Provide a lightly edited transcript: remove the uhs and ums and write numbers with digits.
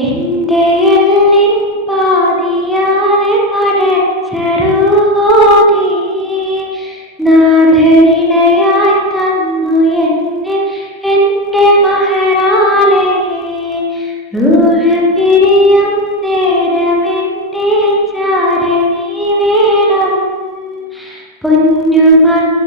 എന്റെ എല്ലിൻ പാതിയാണ് അടച്ചറുകോതി നാഥനിണയായി തന്നു എന്നിൽ എന്റെ മഹറാലേ റൂഹ് പിരിയും നേരമെന്റെ ചാര നീ വേണം പൊന്നുമക്ക